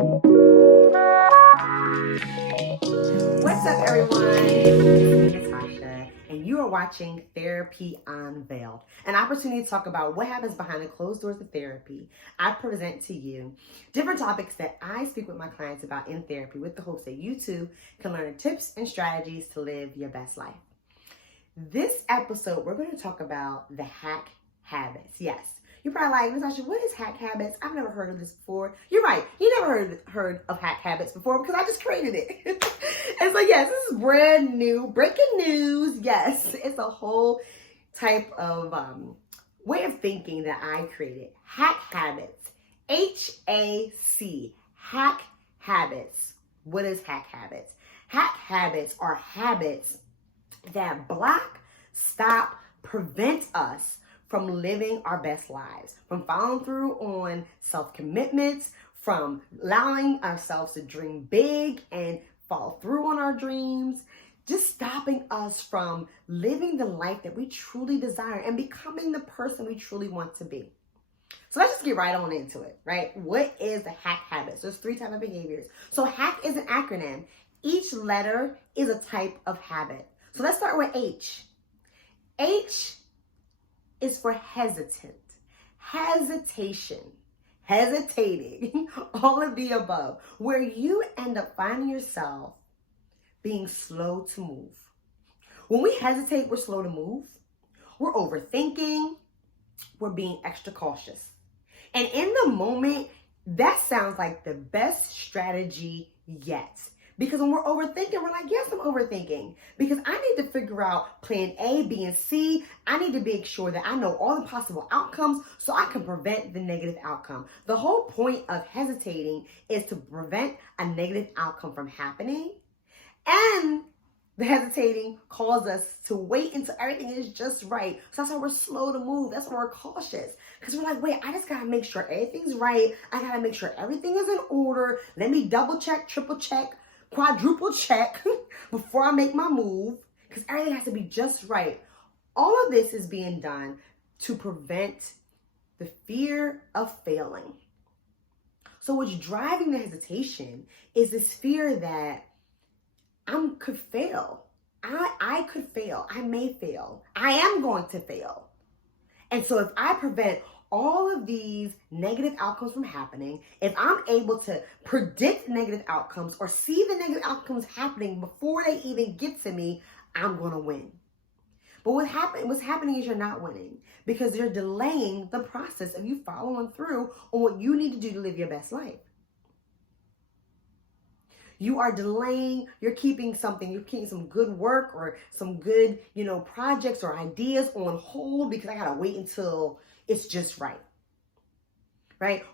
What's up, everyone? This is Natasha, and you are watching Therapy Unveiled, an opportunity to talk about what happens behind the closed doors of therapy. I present to you different topics that I speak with my clients about in therapy with the hopes that you too can learn tips and strategies to live your best life. This episode, we're going to talk about the HAC habits. Yes. You're probably like, Natasha, what is HAC habits? I've never heard of this before. You're right. You never heard of HAC habits before because I just created it. And so, yes, this is brand new, breaking news. Yes, it's a whole type of way of thinking that I created. HAC habits. H-A-C. HAC habits. What is HAC habits? HAC habits are habits that block, stop, prevent us from living our best lives, from following through on self-commitments, from allowing ourselves to dream big and follow through on our dreams, just stopping us from living the life that we truly desire and becoming the person we truly want to be. So let's just get right on into it, right? What is the HAC habits? There's 3 types of behaviors. So HAC is an acronym. Each letter is a type of habit. So let's start with H. H is for hesitant, hesitation, hesitating, all of the above, where you end up finding yourself being slow to move. When we hesitate, we're slow to move. We're overthinking. We're being extra cautious. And in the moment, that sounds like the best strategy yet. Because when we're overthinking, we're like, yes, I'm overthinking. Because I need to figure out plan A, B, and C. I need to make sure that I know all the possible outcomes so I can prevent the negative outcome. The whole point of hesitating is to prevent a negative outcome from happening. And the hesitating calls us to wait until everything is just right. So that's why we're slow to move. That's why we're cautious. Because we're like, wait, I just got to make sure everything's right. I got to make sure everything is in order. Let me double check, triple check, quadruple check before I make my move, because everything has to be just right. All of this is being done to prevent the fear of failing. So what's driving the hesitation is this fear that I could fail. I could fail. I may fail. I am going to fail. And so if I prevent all of these negative outcomes from happening, if I'm able to predict negative outcomes or see the negative outcomes happening before they even get to me, I'm going to win. But what's happening is you're not winning because you're delaying the process of you following through on what you need to do to live your best life. You are delaying, you're keeping some good work or some good, projects or ideas on hold because I got to wait until it's just right.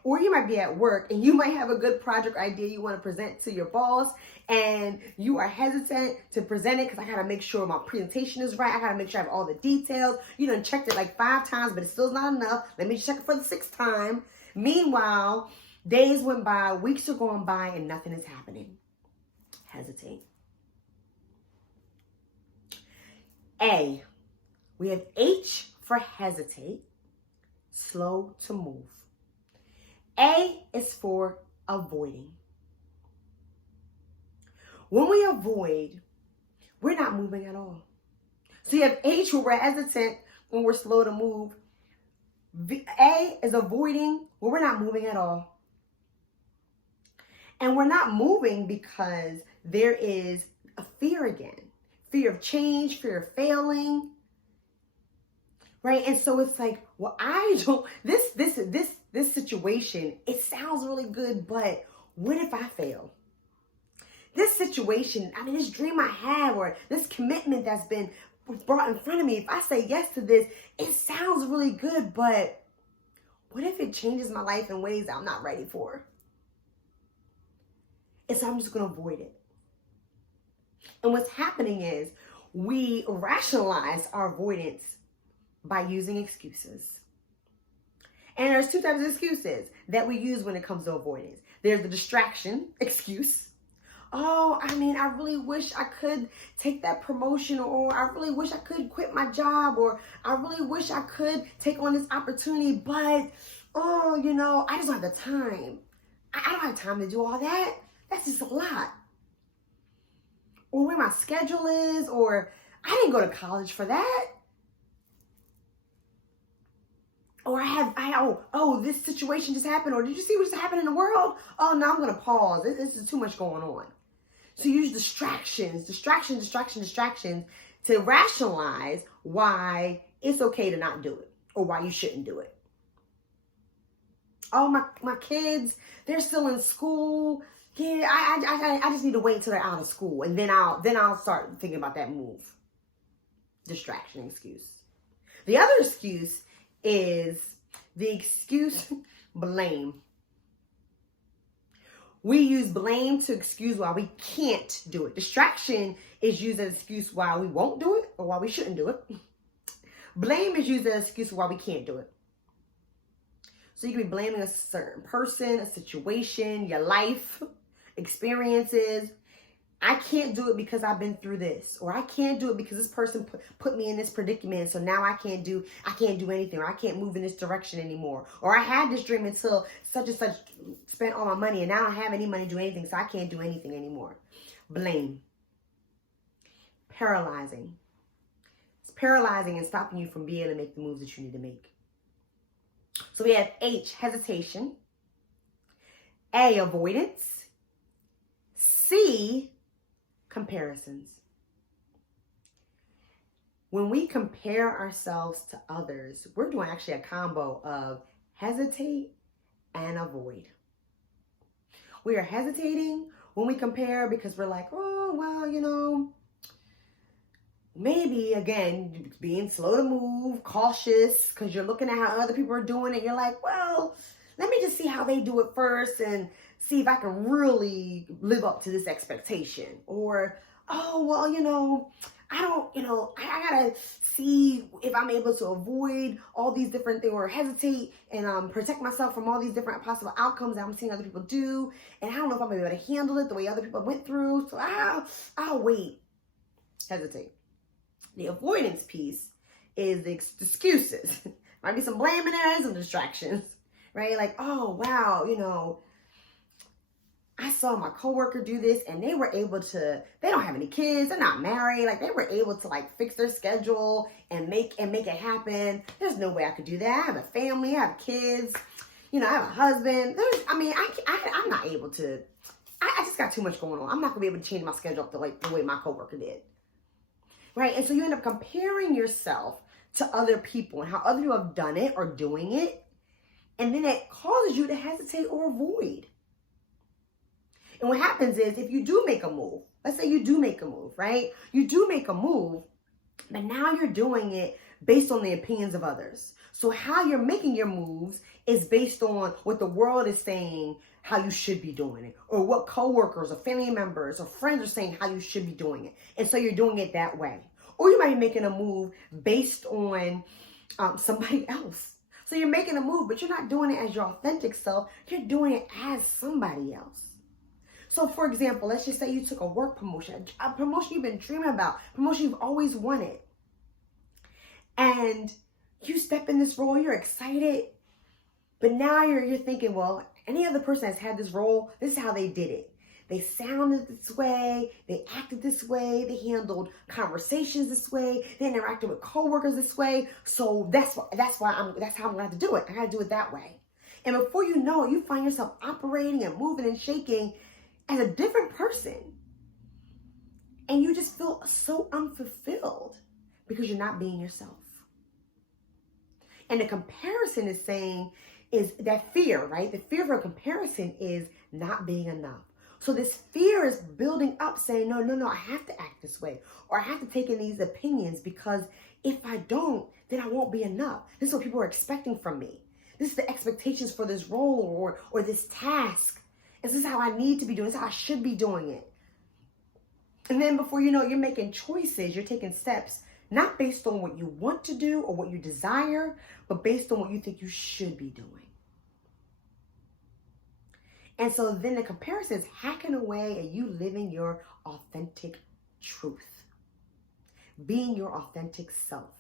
Or you might be at work and you might have a good project idea you want to present to your boss and you are hesitant to present it because I got to make sure my presentation is right. I got to make sure I have all the details. You done checked it like 5 times, but it's still not enough. Let me check it for the 6th time. Meanwhile, days went by, weeks are going by, and nothing is happening. Hesitate. A, we have H for hesitate, slow to move. A is for avoiding. When we avoid, we're not moving at all. So you have H where we're hesitant when we're slow to move. A is avoiding when we're not moving at all. And we're not moving because there is a fear again. Fear of change, fear of failing. And so it's like, well, this situation, it sounds really good, but what if I fail? This situation, this dream I have or this commitment that's been brought in front of me, if I say yes to this, it sounds really good, but what if it changes my life in ways that I'm not ready for? And so I'm just going to avoid it. And what's happening is we rationalize our avoidance by using excuses. And there's 2 types of excuses that we use when it comes to avoidance. There's the distraction excuse. Oh, I really wish I could take that promotion, or I really wish I could quit my job, or I really wish I could take on this opportunity, but, I just don't have the time. I don't have time to do all that. That's just a lot. Or where my schedule is, or I didn't go to college for that. Or this situation just happened. Or did you see what just happened in the world? Oh, no, I'm going to pause. This is too much going on. So you use distractions to rationalize why it's okay to not do it or why you shouldn't do it. Oh, my kids, they're still in school. Yeah, I just need to wait until they're out of school, and then I'll start thinking about that move. Distraction excuse. The other excuse is the excuse blame. We use blame to excuse why we can't do it. Distraction is used as an excuse why we won't do it or why we shouldn't do it. Blame is used as an excuse why we can't do it. So you can be blaming a certain person, a situation, your life, experiences. I can't do it because I've been through this, or I can't do it because this person put me in this predicament. So now I can't do anything, or I can't move in this direction anymore. Or I had this dream until such and such spent all my money, and now I don't have any money to do anything, so I can't do anything anymore. Blame. Paralyzing. It's paralyzing and stopping you from being able to make the moves that you need to make. So we have H, hesitation. A, avoidance. C, comparisons. When we compare ourselves to others, we're doing actually a combo of hesitate and avoid. We are hesitating when we compare because we're like, oh, well, maybe, again, being slow to move, cautious, because you're looking at how other people are doing it. You're like, well, let me just see how they do it first and see if I can really live up to this expectation. Or, oh, well, I gotta see if I'm able to avoid all these different things, or hesitate and protect myself from all these different possible outcomes that I'm seeing other people do. And I don't know if I'm gonna be able to handle it the way other people went through. So I'll wait. Hesitate. The avoidance piece is the excuses. Might be some blame in there and some distractions, right? Like, oh, wow, I saw my coworker do this, and they were able to, they don't have any kids, they're not married, like they were able to like fix their schedule and make it happen. There's no way I could do that. I have a family, I have kids, I have a husband. I'm not able to, I just got too much going on. I'm not gonna be able to change my schedule up the way my coworker did. Right? And so you end up comparing yourself to other people and how other people have done it or doing it. And then it causes you to hesitate or avoid. And what happens is, if you do make a move, let's say you do make a move, right? You do make a move, but now you're doing it based on the opinions of others. So how you're making your moves is based on what the world is saying how you should be doing it, or what coworkers or family members or friends are saying how you should be doing it. And so you're doing it that way. Or you might be making a move based on somebody else. So you're making a move, but you're not doing it as your authentic self. You're doing it as somebody else. So for example, let's just say you took a work promotion, a promotion you've been dreaming about, promotion you've always wanted. And you step in this role, you're excited, but now you're thinking, well, any other person that's had this role, this is how they did it. They sounded this way, they acted this way, they handled conversations this way, they interacted with coworkers this way. So that's how I'm gonna have to do it. I gotta do it that way. And before you know it, you find yourself operating and moving and shaking as a different person. And you just feel so unfulfilled because you're not being yourself. And the comparison is that fear, right? The fear for comparison is not being enough. So this fear is building up saying, no, I have to act this way, or I have to take in these opinions, because if I don't, then I won't be enough. This is what people are expecting from me. This is the expectations for this role or this task. This is how I need to be doing. This is how I should be doing it. And then before you know it, you're making choices. You're taking steps, not based on what you want to do or what you desire, but based on what you think you should be doing. And so then the comparison is hacking away at you living your authentic truth, being your authentic self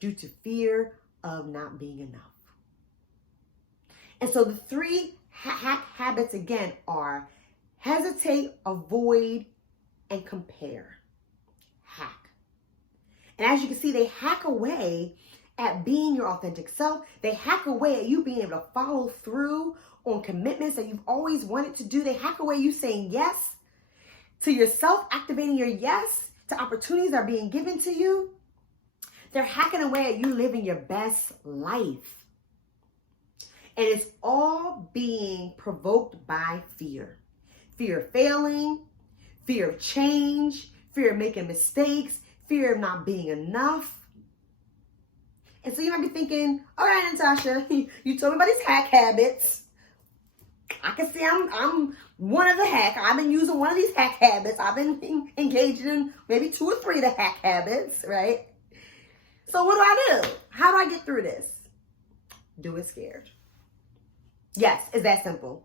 due to fear of not being enough. And so the 3 Hack habits, again, are hesitate, avoid, and compare. Hack. And as you can see, they hack away at being your authentic self. They hack away at you being able to follow through on commitments that you've always wanted to do. They hack away you saying yes to yourself, activating your yes to opportunities that are being given to you. They're hacking away at you living your best life. And it's all being provoked by fear. Fear of failing, fear of change, fear of making mistakes, fear of not being enough. And so you might be thinking, all right, Natasha, you told me about these hack habits. I can see I'm one of the hack. I've been using one of these hack habits. I've been engaging in maybe 2 or 3 of the hack habits, right? So what do? How do I get through this? Do it scared. Yes, it's that simple.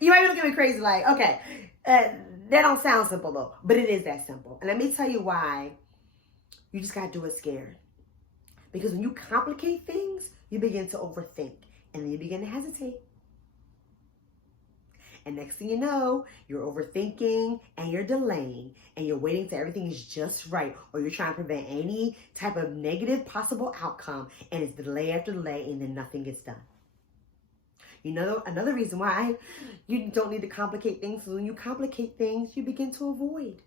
You might be looking at me crazy like, okay, that don't sound simple though, but it is that simple. And let me tell you why. You just got to do it scared. Because when you complicate things, you begin to overthink and then you begin to hesitate. And next thing you know, you're overthinking and you're delaying and you're waiting till everything is just right, or you're trying to prevent any type of negative possible outcome, and it's delay after delay and then nothing gets done. You know, another reason why you don't need to complicate things is when you complicate things, you begin to avoid.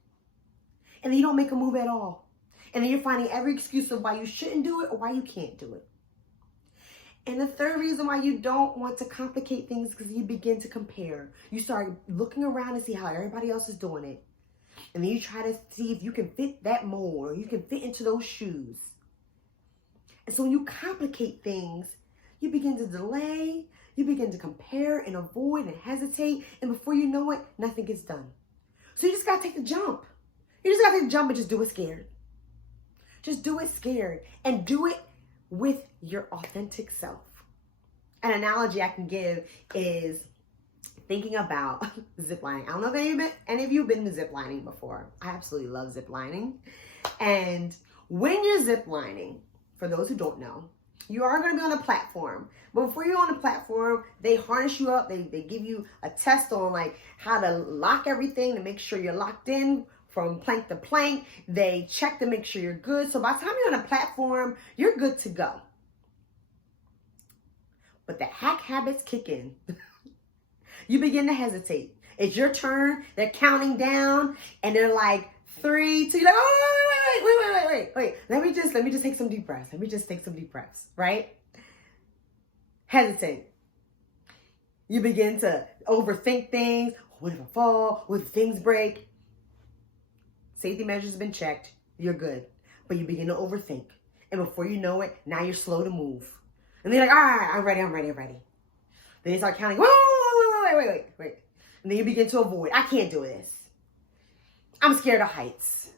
And then you don't make a move at all. And then you're finding every excuse of why you shouldn't do it or why you can't do it. And the third reason why you don't want to complicate things is because you begin to compare. You start looking around to see how everybody else is doing it. And then you try to see if you can fit that mold or you can fit into those shoes. And so when you complicate things, you begin to delay, you begin to compare and avoid and hesitate. And before you know it, nothing gets done. So you just got to take the jump. You just got to take the jump and just do it scared. Just do it scared and do it with your authentic self. An analogy I can give is thinking about ziplining. I don't know if any of you have been to ziplining before. I absolutely love ziplining. And when you're ziplining, for those who don't know, you are going to be on a platform. But before you're on the platform, they harness you up. They give you a test on like how to lock everything to make sure you're locked in from plank to plank. They check to make sure you're good. So by the time you're on a platform, you're good to go. But the hack habits kick in. You begin to hesitate. It's your turn. They're counting down and they're like 3, 2, you're like, oh, wait. Let me just take some deep breaths. Let me just take some deep breaths, right? Hesitate. You begin to overthink things. What if I fall? What if things break? Safety measures have been checked. You're good. But you begin to overthink. And before you know it, now you're slow to move. And they're like, all right, I'm ready. Then they start counting. Wait. And then you begin to avoid. I can't do this. I'm scared of heights.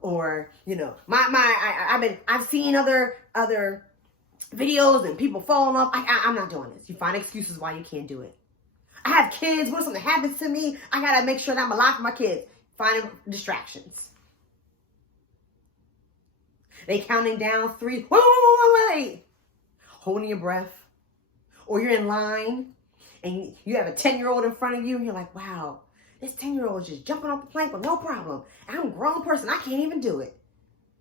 Or, you know, I've seen other videos and people falling off. I'm not doing this. You find excuses why you can't do it. I have kids. What if something happens to me? I got to make sure that I'm alive for my kids. Finding distractions. They counting down 3. Wait. Holding your breath. Or you're in line and you have a 10-year-old in front of you and you're like, wow, this 10-year-old is just jumping off the plank with no problem. I'm a grown person. I can't even do it.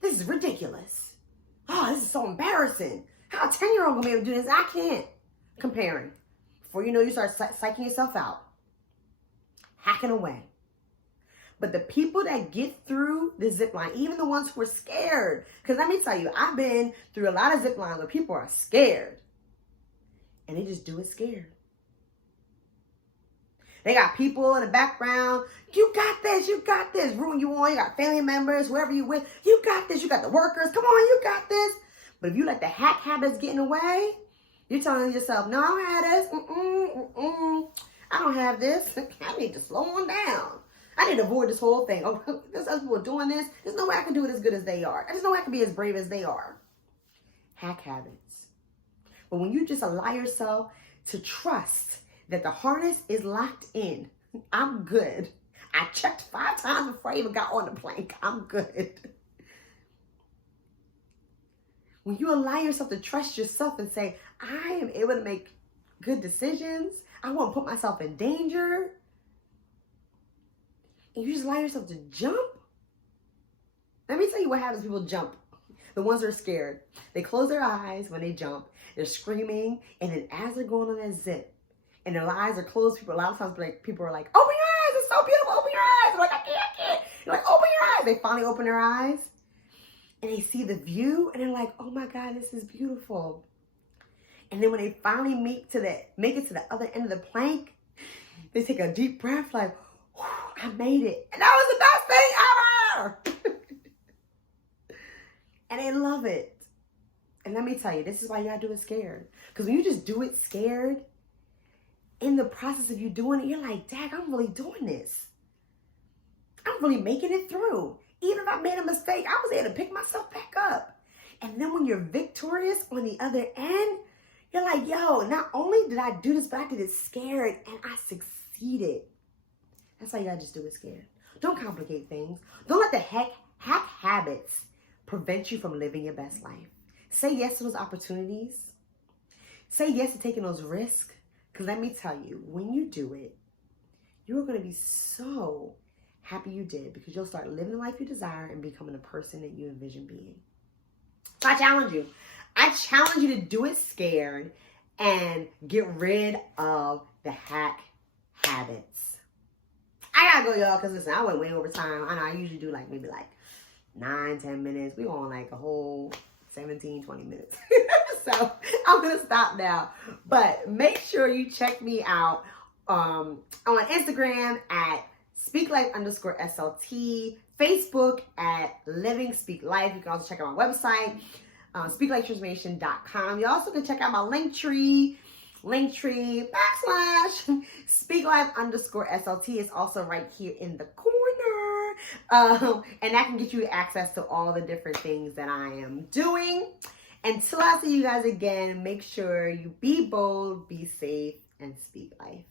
This is ridiculous. Oh, this is so embarrassing. How a 10-year-old gonna be able to do this? I can't. Comparing. Before you know, you start psyching yourself out. Hacking away. But the people that get through the zip line, even the ones who are scared, because let me tell you, I've been through a lot of zip lines where people are scared. And they just do it scared. They got people in the background. You got this. Room you on. You got family members, whoever you with. You got this. You got the workers. Come on, you got this. But if you let the hack habits get in the way, you're telling yourself, no, I don't have this. I don't have this. I need to slow on down. I need to avoid this whole thing. Oh, there's other people doing this. There's no way I can do it as good as they are. There's no way I can be as brave as they are. Hack habits. But when you just allow yourself to trust that the harness is locked in, I'm good. I checked 5 times before I even got on the plank. I'm good. When you allow yourself to trust yourself and say, I am able to make good decisions. I wouldn't put myself in danger. And you just allow yourself to jump. Let me tell you what happens when people jump. The ones that are scared. They close their eyes when they jump. They're screaming. And then as they're going on that zip, and their eyes are closed, a lot of times people are like, open your eyes. It's so beautiful. Open your eyes. They're like, I can't. They're like, open your eyes. They finally open their eyes. And they see the view. And they're like, oh my God, this is beautiful. And then when they finally make it to the other end of the plank, they take a deep breath like, I made it. And that was the best thing ever. And they love it. And let me tell you, this is why you gotta do it scared. Because when you just do it scared, in the process of you doing it, you're like, dang, I'm really doing this. I'm really making it through. Even if I made a mistake, I was able to pick myself back up. And then when you're victorious on the other end, you're like, yo, not only did I do this, but I did it scared and I succeeded. That's why you gotta just do it scared. Don't complicate things. Don't let the HAC habits prevent you from living your best life. Say yes to those opportunities. Say yes to taking those risks. Because let me tell you, when you do it, you're going to be so happy you did, because you'll start living the life you desire and becoming the person that you envision being. So I challenge you. I challenge you to do it scared and get rid of the HAC habits. I gotta go, y'all, because listen, I went way over time. I know I usually do maybe 9-10 minutes. We on a whole 17-20 minutes. So I'm gonna stop now. But make sure you check me out on Instagram at speaklife_SLT, Facebook at Living Speak Life. You can also check out my website, speaklifetransformation.com. You also can check out my Linktree / speaklife_SLT is also right here in the corner. And that can get you access to all the different things that I am doing. Until I see you guys again, make sure you be bold, be safe, and speak life.